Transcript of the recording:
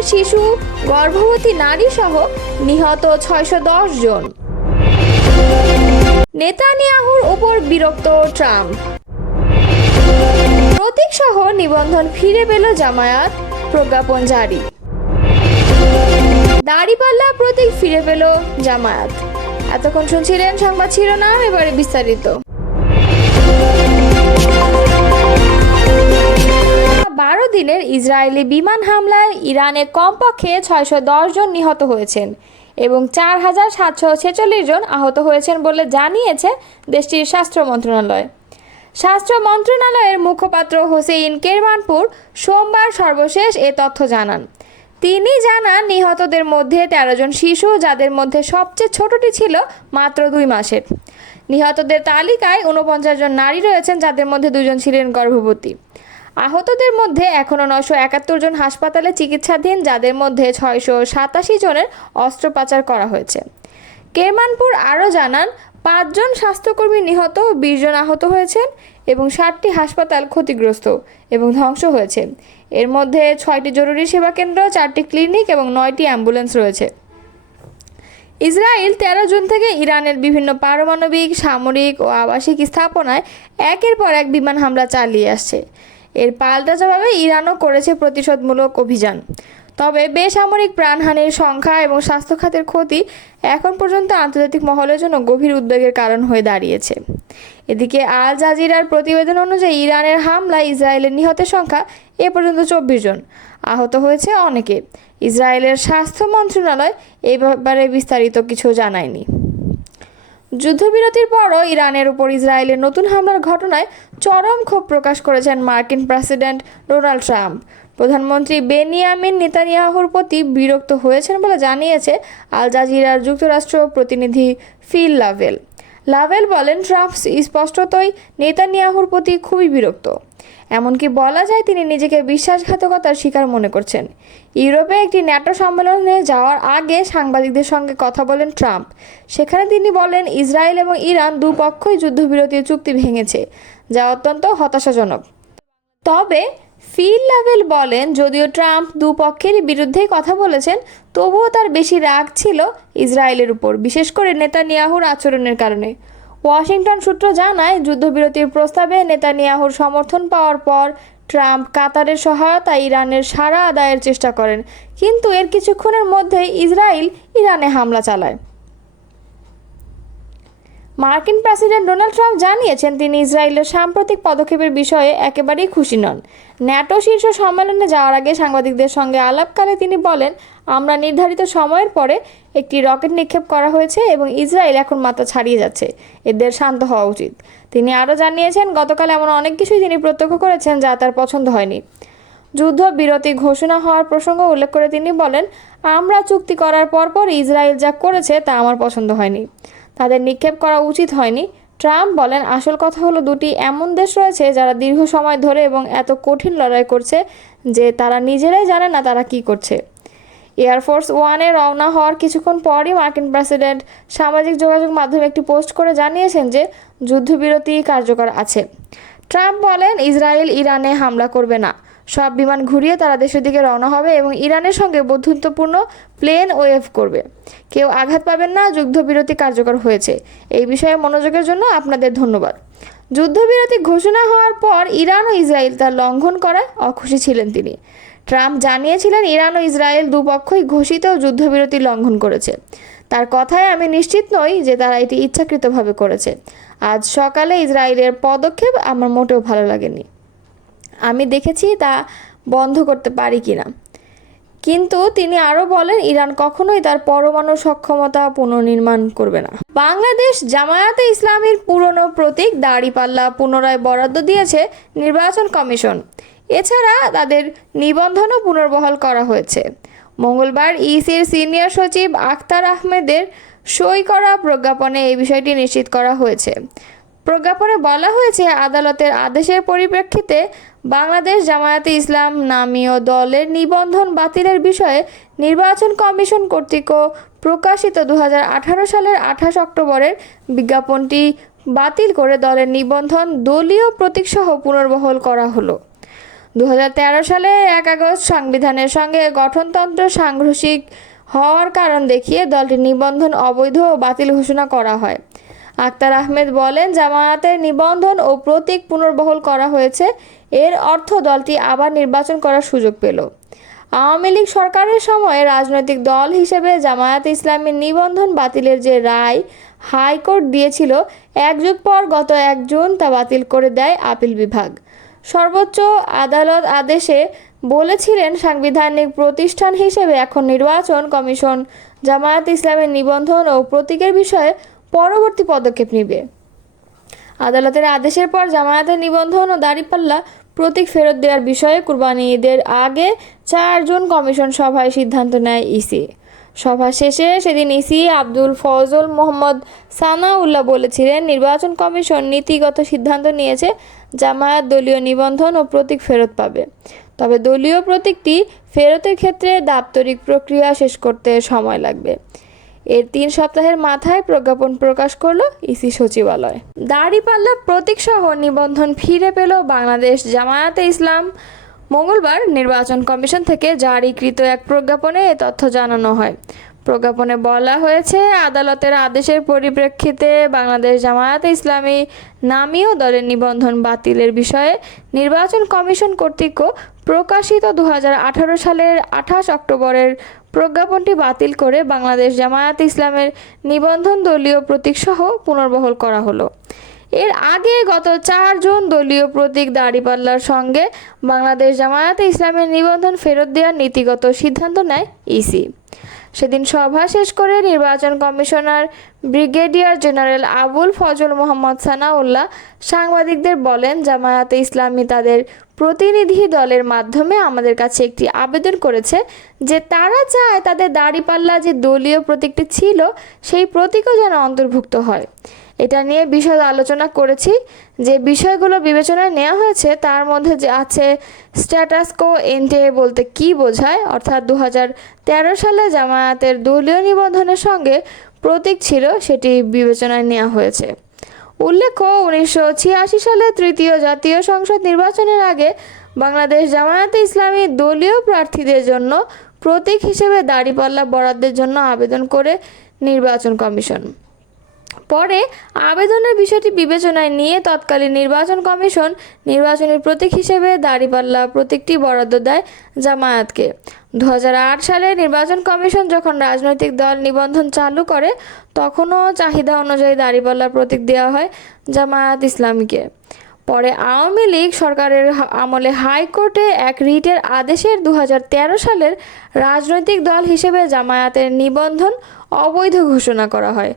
বছরের শিশু, গর্ভবতী নারী সহ নিহত 610 জন। নেতানিয়াহুর উপর বিরক্ত ট্রাম্প। প্রতীক সহ নিবন্ধন ফিরে পেল জামায়াত, প্রজ্ঞাপন জারি। দাড়িপাল্লা প্রতীক ফিরে পেল জামায়াত। এতক্ষণ শুনছিলেন সংবাদ শিরোনাম, এবারে বিস্তারিত। 12 দিনের ইসরায়েলি বিমান হামলায় ইরানে কমপক্ষে 610 জন নিহত হয়েছেন এবং 4746 জন আহত হয়েছেন বলে জানিয়েছে দেশটির স্বাস্থ্য মন্ত্রণালয়। স্বাস্থ্য মন্ত্রণালয়ের মুখপাত্র হোসেইন কেরমানপুর সোমবার সর্বশেষ এ তথ্য জানান। তিনি জানান, নিহতদের মধ্যে 13 জন শিশু, যাদের মধ্যে সবচেয়ে ছোটটি ছিল মাত্র 2 মাসের। নিহতদের তালিকায় 49 জন নারী রয়েছেন, যাদের মধ্যে 2 জন ছিলেন গর্ভবতী। আহতদের মধ্যে এখনও 971 জন হাসপাতালে চিকিৎসাধীন, যাদের মধ্যে 687 জনের অস্ত্রোপচার করা হয়েছে। কেরমানপুর আরও জানান, 5 জন স্বাস্থ্যকর্মী নিহত, 20 জন আহত হয়েছেন এবং 60টি হাসপাতাল ক্ষতিগ্রস্ত এবং ধ্বংস হয়েছে। এর মধ্যে 6টি জরুরি সেবা কেন্দ্র, 4টি ক্লিনিক এবং 9টি অ্যাম্বুলেন্স রয়েছে। ইসরায়েল 13 জুন থেকে ইরানের বিভিন্ন পারমাণবিক, সামরিক ও আবাসিক স্থাপনায় একের পর এক বিমান হামলা চালিয়ে আসছে। এর পাল্টা জবাবে ইরানও করেছে প্রতিশোধমূলক অভিযান। তবে বেসামরিক প্রাণহানির সংখ্যা এবং স্বাস্থ্য খাতের ক্ষতি এখন পর্যন্ত আন্তর্জাতিক মহলের জন্য গভীর উদ্বেগের কারণ হয়ে দাঁড়িয়েছে। এদিকে আল জাজিরার প্রতিবেদন অনুযায়ী ইরানের হামলায় ইসরায়েলের নিহতের সংখ্যা এ পর্যন্ত 24 জন, আহত হয়েছে অনেকে। ইসরায়েলের স্বাস্থ্য মন্ত্রণালয় এই ব্যাপারে বিস্তারিত কিছু জানায়নি। যুদ্ধবিরতির পরও ইরানের উপর ইসরায়েলের নতুন হামলার ঘটনায় চরম ক্ষোভ প্রকাশ করেছেন মার্কিন প্রেসিডেন্ট ডোনাল্ড ট্রাম্প। প্রধানমন্ত্রী বেনিয়ামিন নেতানিয়াহুর প্রতি বিরক্ত হয়েছেন বলে জানিয়েছে আল জাজিরার যুক্তরাষ্ট্র প্রতিনিধি ফিল লাভেল বলেন, ট্রাম্প স্পষ্টতই নেতানিয়াহুর প্রতি খুবই বিরক্ত। এমনকি বলা যায় তিনি নিজেকে বিশ্বাসঘাতকতার শিকার মনে করছেন। ইউরোপে একটি ন্যাটো সম্মেলনে যাওয়ার আগে সাংবাদিকদের সঙ্গে কথা বলেন ট্রাম্প। সেখানে তিনি বলেন, ইসরায়েল এবং ইরান দুপক্ষই যুদ্ধবিরতির চুক্তি ভেঙেছে, যা অত্যন্ত হতাশাজনক। তবে ফিল লাভেল বলেন, যদিও ট্রাম্প দুপক্ষেরই বিরুদ্ধেই কথা বলেছেন, তবুও তার বেশি রাগ ছিল ইসরায়েলের উপর, বিশেষ করে নেতানিয়াহুর আচরণের কারণে। ওয়াশিংটন সূত্র জানায়, যুদ্ধবিরতির প্রস্তাবে নেতানিয়াহুর সমর্থন পাওয়ার পর ট্রাম্প কাতারের সহায়তায় ইরানের সাড়া আদায়ের চেষ্টা করেন, কিন্তু এর কিছুক্ষণের মধ্যেই ইসরায়েল ইরানে হামলা চালায়। মার্কিন প্রেসিডেন্ট ডোনাল্ড ট্রাম্প জানিয়েছেন, তিনি ইসরায়েলের সাম্প্রতিক পদক্ষেপের বিষয়ে একেবারেই খুশি নন। ন্যাটো শীর্ষ সম্মেলনে যাওয়ার আগে সাংবাদিকদের সঙ্গে আলাপকালে তিনি বলেন, আমরা নির্ধারিত সময়ের পরে একটি রকেট নিক্ষেপ করা হয়েছে এবং ইসরায়েল এখন মাথা ছাড়িয়ে যাচ্ছে, এদের শান্ত হওয়া উচিত। তিনি আরও জানিয়েছেন, গতকাল এমন অনেক কিছুই তিনি প্রত্যক্ষ করেছেন যা তার পছন্দ হয়নি। যুদ্ধবিরতি ঘোষণা হওয়ার প্রসঙ্গ উল্লেখ করে তিনি বলেন, আমরা চুক্তি করার পরপর ইসরায়েল যা করেছে তা আমার পছন্দ হয়নি, তাদের নিক্ষেপ করা উচিত হয়নি। ট্রাম্প বলেন, আসল কথা হলো, দুটি এমন দেশ রয়েছে যারা দীর্ঘ সময় ধরে এবং এত কঠিন লড়াই করছে যে তারা নিজেরাই জানে না তারা কি করছে। এয়ারফোর্স ওয়ানে রওনা হওয়ার কিছুক্ষণ পরই মার্কিন প্রেসিডেন্ট সামাজিক যোগাযোগ মাধ্যমে একটি পোস্ট করে জানিয়েছেন যে যুদ্ধবিরতি কার্যকর আছে। ট্রাম্প বলেন, ইসরায়েল ইরানে হামলা করবে না, সব বিমান ঘুরিয়ে তারা দেশের দিকে রওনা হবে এবং ইরানের সঙ্গে বন্ধুত্বপূর্ণ প্লেন ওয়েভ করবে। কেউ আঘাত পাবেন না, যুদ্ধবিরতি কার্যকর হয়েছে। এই বিষয়ে মনোযোগের জন্য আপনাদের ধন্যবাদ। যুদ্ধবিরতি ঘোষণা হওয়ার পর ইরান ও ইসরায়েল তার লঙ্ঘন করায় অখুশি ছিলেন তিনি। ট্রাম্প জানিয়েছিলেন, ইরান ও ইসরায়েল দুপক্ষই ঘোষিত যুদ্ধবিরতি লঙ্ঘন করেছে। তার কথায় আমি নিশ্চিত নই যে তারা এটি ইচ্ছাকৃতভাবে করেছে। আজ সকালে ইসরায়েলের পদক্ষেপ আমার মোটেও ভালো লাগেনি। আমি দেখেছি তা বন্ধ করতে পারি কিনা। কিন্তু তিনি আরও বলেন, ইরান কখনোই তার পরমাণু সক্ষমতা পুনর্নির্মাণ করবে না। বাংলাদেশ জামায়াতে ইসলামীর পুরনো প্রতীক দাড়িপাল্লা পুনরায় বরাদ্দ দিয়েছে নির্বাচন কমিশন। এছাড়া তাদের নিবন্ধনও পুনর্বহাল করা হয়েছে। মঙ্গলবার ইসির সিনিয়র সচিব আখতার আহমেদের সই করা প্রজ্ঞাপনে এই বিষয়টি নিশ্চিত করা হয়েছে। প্রজ্ঞাপনে বলা হয়েছে, আদালতের আদেশের পরিপ্রেক্ষিতে বাংলাদেশ জামায়াতে ইসলাম নামীয় দলের নিবন্ধন বাতিলের বিষয়ে নির্বাচন কমিশন কর্তৃক প্রকাশিত 2018 সালের 28 অক্টোবরের বিজ্ঞাপনটি বাতিল করে দলের নিবন্ধন দলীয় প্রতীকসহ পুনর্বহাল করা হলো। 2013 সালে 1 আগস্ট সংবিধানের সঙ্গে গঠনতন্ত্র সাংঘর্ষিক হওয়ার কারণ দেখিয়ে দলটির নিবন্ধন অবৈধ ও বাতিল ঘোষণা করা হয়। আক্তার আহমেদ বলেন, জামায়াতের নিবন্ধন ও প্রতীক পুনর্বহাল করা হয়েছে, এর অর্থ দলটি আবার নির্বাচন করার সুযোগ পেল। আওয়ামী লীগ সরকারের সময়ে রাজনৈতিক দল হিসেবে জামায়াতে ইসলামীর নিবন্ধন বাতিলের যে রায় হাইকোর্ট দিয়েছিল, এক যুগ পর গত 1 জুন তা বাতিল করে দেয় আপিল বিভাগ। সর্বোচ্চ আদালত আদেশে বলেছিলেন, সাংবিধানিক প্রতিষ্ঠান হিসেবে এখন নির্বাচন কমিশন জামায়াতে ইসলামের নিবন্ধন ও প্রতীকের বিষয়ে পরবর্তী পদক্ষেপ নেবে। আদালতের আদেশের পর জামায়াতের নিবন্ধন ও দাড়িপাল্লা প্রতীক ফেরত দেওয়ার বিষয়ে কুরবানি ঈদের আগে 4 জুন কমিশন সভায় সিদ্ধান্ত নেয় ইসি। সভা শেষে সেদিন ইসি আব্দুল ফজল মোহাম্মদ সানাউল্লাহ বলেছিলেন, নির্বাচন কমিশন নীতিগত সিদ্ধান্ত নিয়েছে জামায়াত দলীয় নিবন্ধন ও প্রতীক ফেরত পাবে, তবে দলীয় প্রতীকটি ফেরতের ক্ষেত্রে দাপ্তরিক প্রক্রিয়া শেষ করতে সময় লাগবে। এর 3 সপ্তাহের মাথায় প্রজ্ঞাপন প্রকাশ করল ইসি সচিবালয়। দাড়িপাল্লা প্রতীকসহ নিবন্ধন ফিরে পেল বাংলাদেশ জামায়াতে ইসলাম। মঙ্গলবার নির্বাচন কমিশন থেকে জারিকৃত এক প্রজ্ঞাপনে এ তথ্য জানানো হয়। প্রজ্ঞাপনে বলা হয়েছে, আদালতের আদেশের পরিপ্রেক্ষিতে বাংলাদেশ জামায়াতে ইসলামী নামীয় দলের নিবন্ধন বাতিলের বিষয়ে নির্বাচন কমিশন কর্তৃক প্রকাশিত 2018 সালের 28 অক্টোবরের প্রজ্ঞাপনটি বাতিল করে বাংলাদেশ জামায়াতে ইসলামের নিবন্ধন দলীয় প্রতীকসহ পুনর্বহাল করা হলো। এর আগে গত 4 জুন দলীয় প্রতীক দাড়িপাল্লার সঙ্গে বাংলাদেশ জামায়াতে ইসলামের নিবন্ধন ফেরত দেওয়ার নীতিগত সিদ্ধান্ত নেয় ইসি। সেদিন সভা শেষ করে নির্বাচন commissioner brigadier general Abul Fazal Mohammad Sanaullah সাংবাদিকদের বলেন, জামায়াতে ইসলামী তাদের প্রতিনিধি দলের মাধ্যমে আমাদের কাছে একটি আবেদন করেছে যে তারা চায় তাদের দাড়িপাল্লা যে দলীয় প্রতীকটি ছিল সেই প্রতীকও যেন অন্তর্ভুক্ত হয়। এটা নিয়ে বিশদ আলোচনা করেছি। যে বিষয়গুলো বিবেচনায় নেওয়া হয়েছে তার মধ্যে যে আছে স্ট্যাটাস কো এন্টে বলতে কী বোঝায়, অর্থাৎ 2013 সালে জামায়াতের দলীয় নিবন্ধনের সঙ্গে প্রতীক ছিল, সেটি বিবেচনায় নেওয়া হয়েছে। উল্লেখ্য, 1986 সালে 3য় জাতীয় সংসদ নির্বাচনের আগে বাংলাদেশ জামায়াতে ইসলামী দলীয় প্রার্থীদের জন্য প্রতীক হিসেবে দাড়িপাল্লা বরাদ্দের জন্য আবেদন করে নির্বাচন কমিশন। পরে আবেদনের বিষয়টি বিবেচনায় নিয়ে তৎকালীন নির্বাচন কমিশন নির্বাচনী প্রতীক হিসেবে দাড়িপাল্লা প্রতীকটি বরাদ্দ দেয় জামায়াতকে। 2008 সালে নির্বাচন কমিশন যখন রাজনৈতিক দল নিবন্ধন চালু করে, তখনও চাহিদা অনুযায়ী দাড়িপাল্লা প্রতীক দেওয়া হয় জামায়াত ইসলামীকে। পরে আওয়ামী লীগ সরকারের আমলে হাইকোর্টে এক রিটের আদেশের 2013 সালের রাজনৈতিক দল হিসেবে জামায়াতের নিবন্ধন অবৈধ ঘোষণা করা হয়।